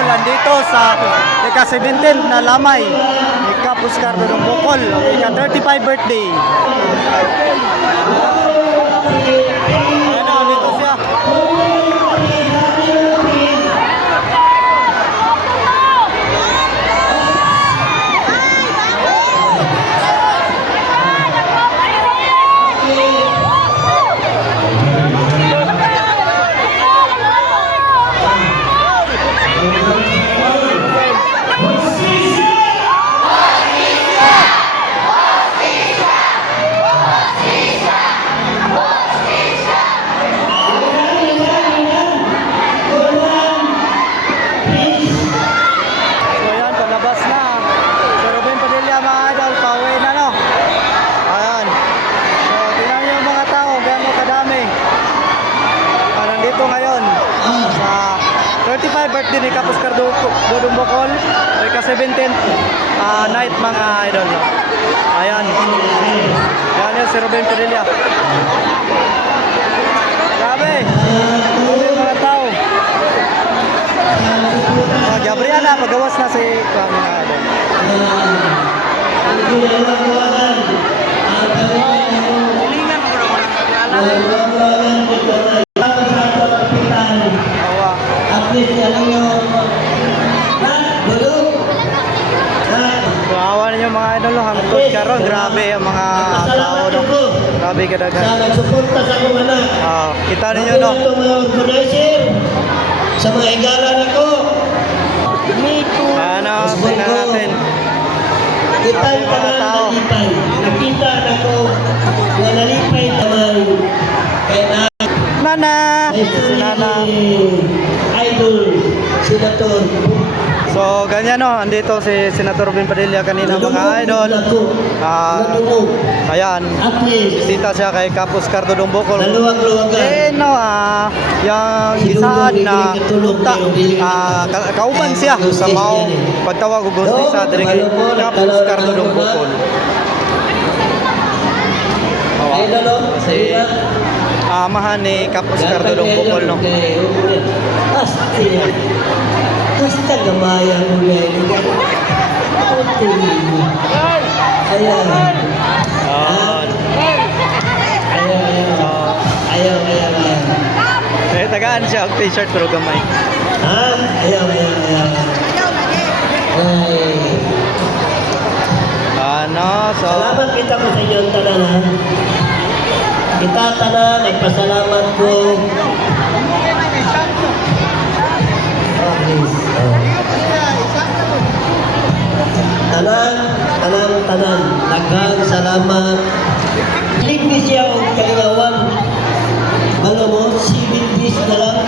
idol, andito sa ika-17 na lamay ni Cap Oscar Dodong Bocol, ika-35 birthday. Ayan na, andito siya. Ngayon sa 35 birthday ni Cap Oscar Dodong Bocol, ika-17 night mga idol. Ayan. Ayan yun si Ruben Padilla. Grabe. Grabe mga tao. Gabriel na, pagawas na si mga idol. Kawawa ninyo mga idol, hangtod karon, grabe ang mga tao no. Grabe kadagan. Nagsuporta sa akong anak. Kita ninyo no. Ito mga organizer sa mga higala nako. Ano, tingnan natin. Kita yung mga tao. Nakita nako nga nalipay naman kay Nana. Si Nana. Idol, Senator. So, ganyan no, andito si Senator Ruben Padilla kanina mga idol. Ayan, bisita siya kay Cap Oscar Dodong Bocol. No, yung isaad na kauban siya sa mao pagtawag og gusto sa diri kay Cap Oscar Dodong Bocol. Kasi amahan ni Cap Oscar Dodong Bocol no. Basta gamaya mo yan. Ayan. Ayaw. Tagaan siya ang t-shirt pero gamay. Ayaw. So salamat kita ko sa inyong tanan. Kita tanan, nagpasalamat ko. Tanan, daghang salamat. Ligni siya o kalingawan. Alam mo, 7 days na lang.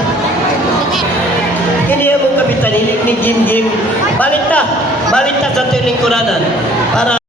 Kiniya mong kapitan, ligni Jim. Balik ta sa tuwing kuranan. Para